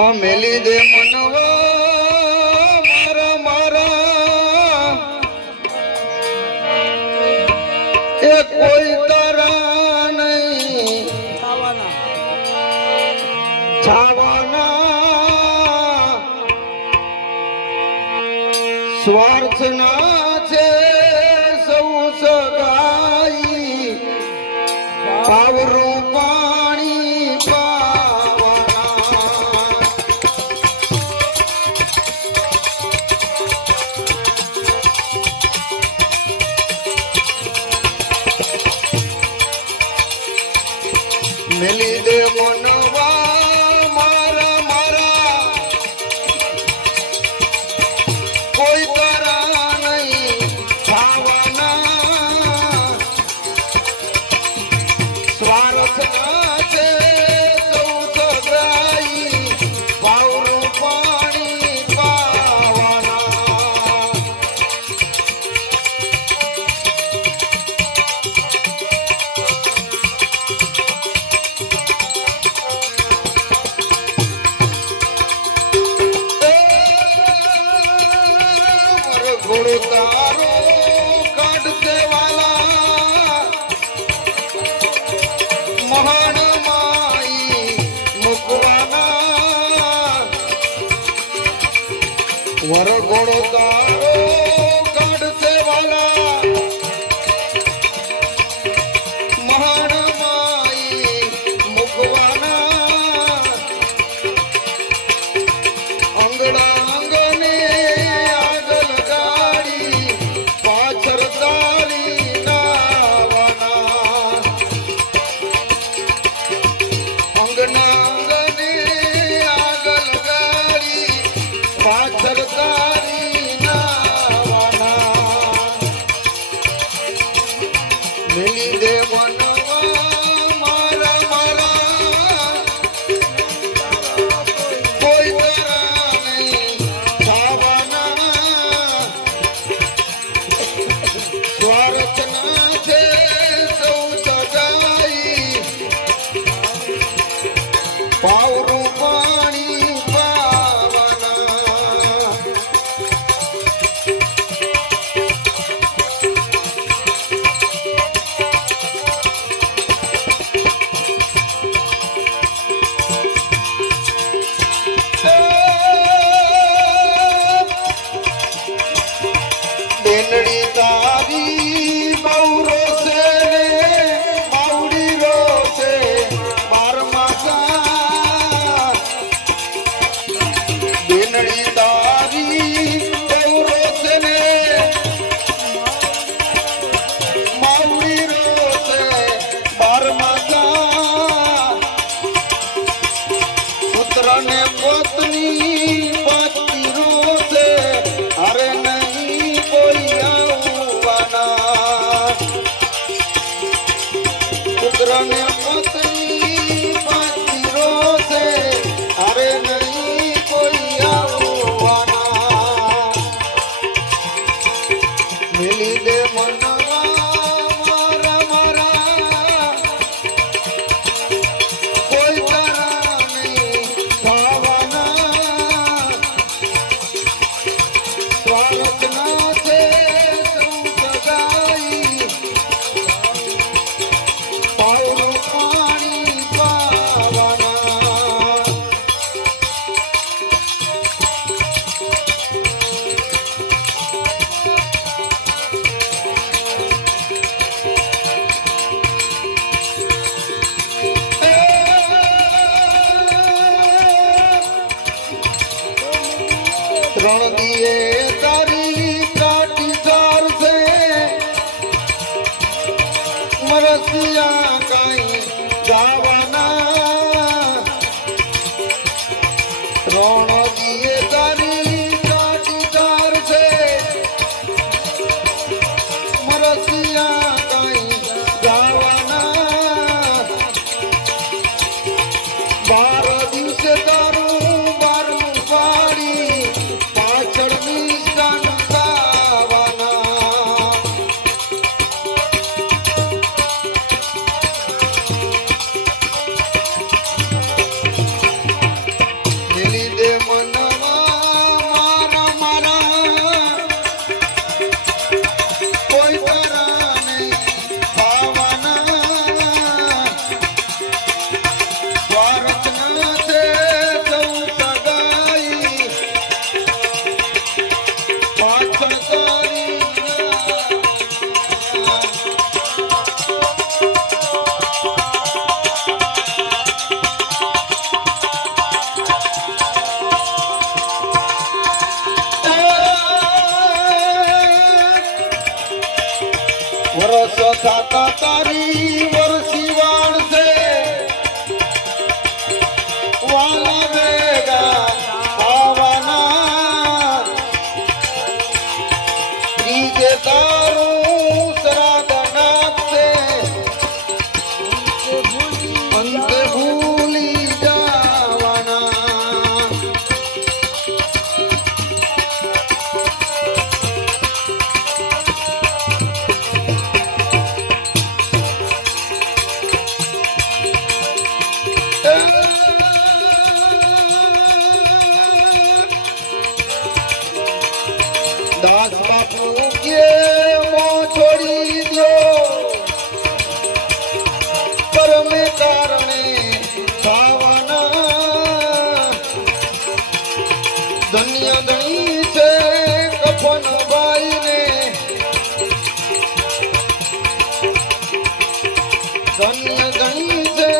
આ મેલી દે મનવા મારા મારા એ કોઈ તારા નહીં છાવાના સ્વાર્થ ના છે સૌ સગાઈ પાવરું પાણી મેલી દે મનવા મારા મારા કોઈ તારા નહીં ખાવાના સ્વાર્થ ના છે સૌ સગાઈ વાવરું પાણી પાવાના ઘોડો તારો કાઢતે વાલા મહાન માઈ મુકવાના વર ઘોડો તારો કાઢતે વાલા મહાન માઈ મુકવાના અંગડા અંગને આગળ ગાડી પાછળ તારી નાવાના અંગના અંગને આગળ ગાડી પાછળ તારી નાવાના મેલી દે મનવા મારા મારા કોઈ તારા નહીં ખાવાના સ્વાર્થ ના છે સૌ સગાઈ પાવરું પાણી પાવાના બેનડી તારી બહુ રોશે ને બાવડી રોશે બારમાસા બેનડી તારી બહુ રોશે ને બાવડી રોશે બારમાસા પુત્ર ને પત્ની પતિ રોશે અરે નહીં કોઈ આવવાના પુત્ર ને પત્ની પતિ રોશે અરે નહીં કોઈ આવવાના મેલી દે મનવા મારા મારા કોઈ તારા નહીં ખાવાના સ્વાર્થ ના છે સૌ સગાઈ પાવરું પાણી પાવાના ત્રણ દિયે તારી કાટી ચારશે મરસિયા કઈ ગાવાના ત્રણ દિયે તારી કાટી ચારશે મરસિયા કઈ ગાવાના 12 દિવસે તારું બારમું પાડી પાછળ નિશાન ગાવાના મેલી થાતા તારી વરસી વાળશે વાલા ભેગા આવવાના ત્રીજે તારું શ્રાદ્ધ નાખશે અંતે ભૂલી જવાના દાસ બાપુ કે મોં છોડી દો પરમે કારણે ખાવાના ધન્ય ધણી છે કફન ભાઈને ધન્ય ધણી છે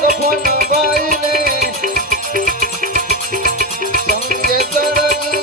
કફન ભાઈને સંગે ચડવી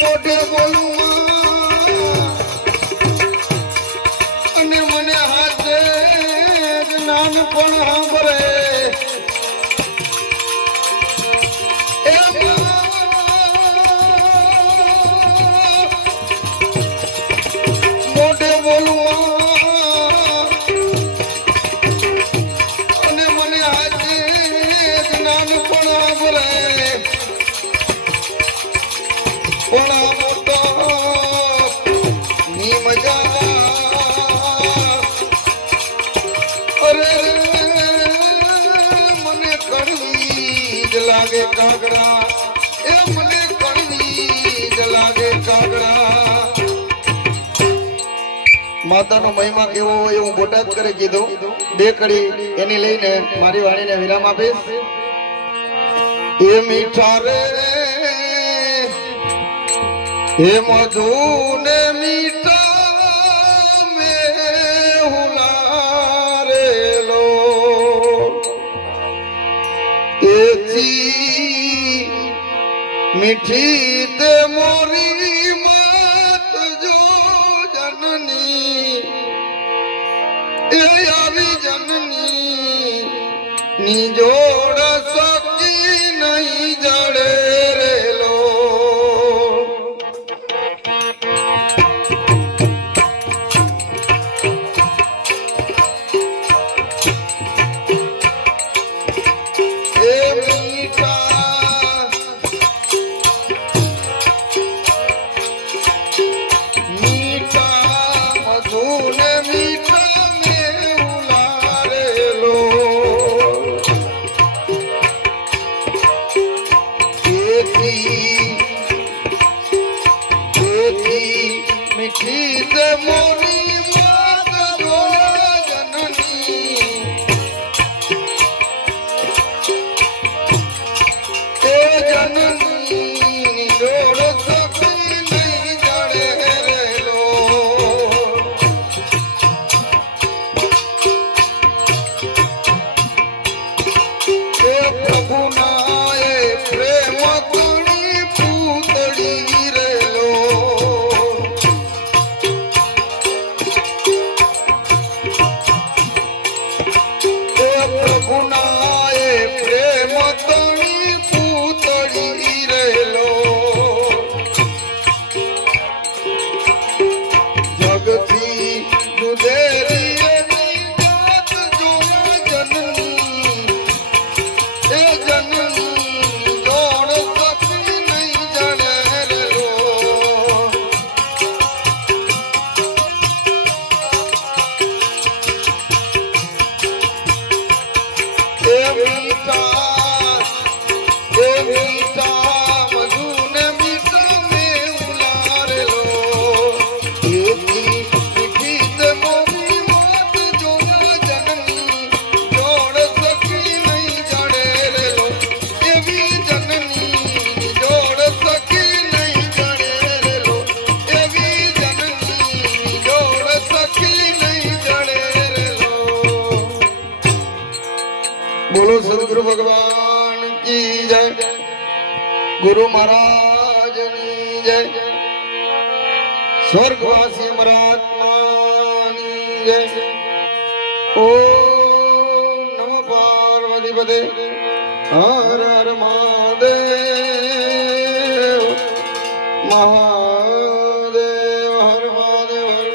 મોઢે બોલું અને મને હાથે નાનપણ સાંભળે મોઢે બોલું અને મને હાથે નાનપણ સાંભળે ઓલા મોટો ની મજા અરે મને કડવી જ લાગે કાગડા એ મને કડવી જ લાગે કાગડા માતાનો મહિમા કેવો હોય એવું બોટાદ કરે કીધું બે કડી એની લઈને મારી વાણીને વિરામ આપીશ એ મીઠા રે हे मधु ने मीठा में हुलारे लो एथी मीठी ते मोरी मात जो जननी ए आवी जननी ની જોડ સકી નહીં જડે રેલો मीठी से मोरी मात जो जननी ते जननी जोड़ सकी नहीं जड़े रेलो ते प्रभु नाए प्रेम तुणी पूतड़ी रेलो बोलो सदगुरु भगवान की जय, गुरु महाराज की जय, स्वर्गवासी महात्मा की जय। ओम नमः पार्वती पते हर हर महादेव, महादेव हर महादेव हर।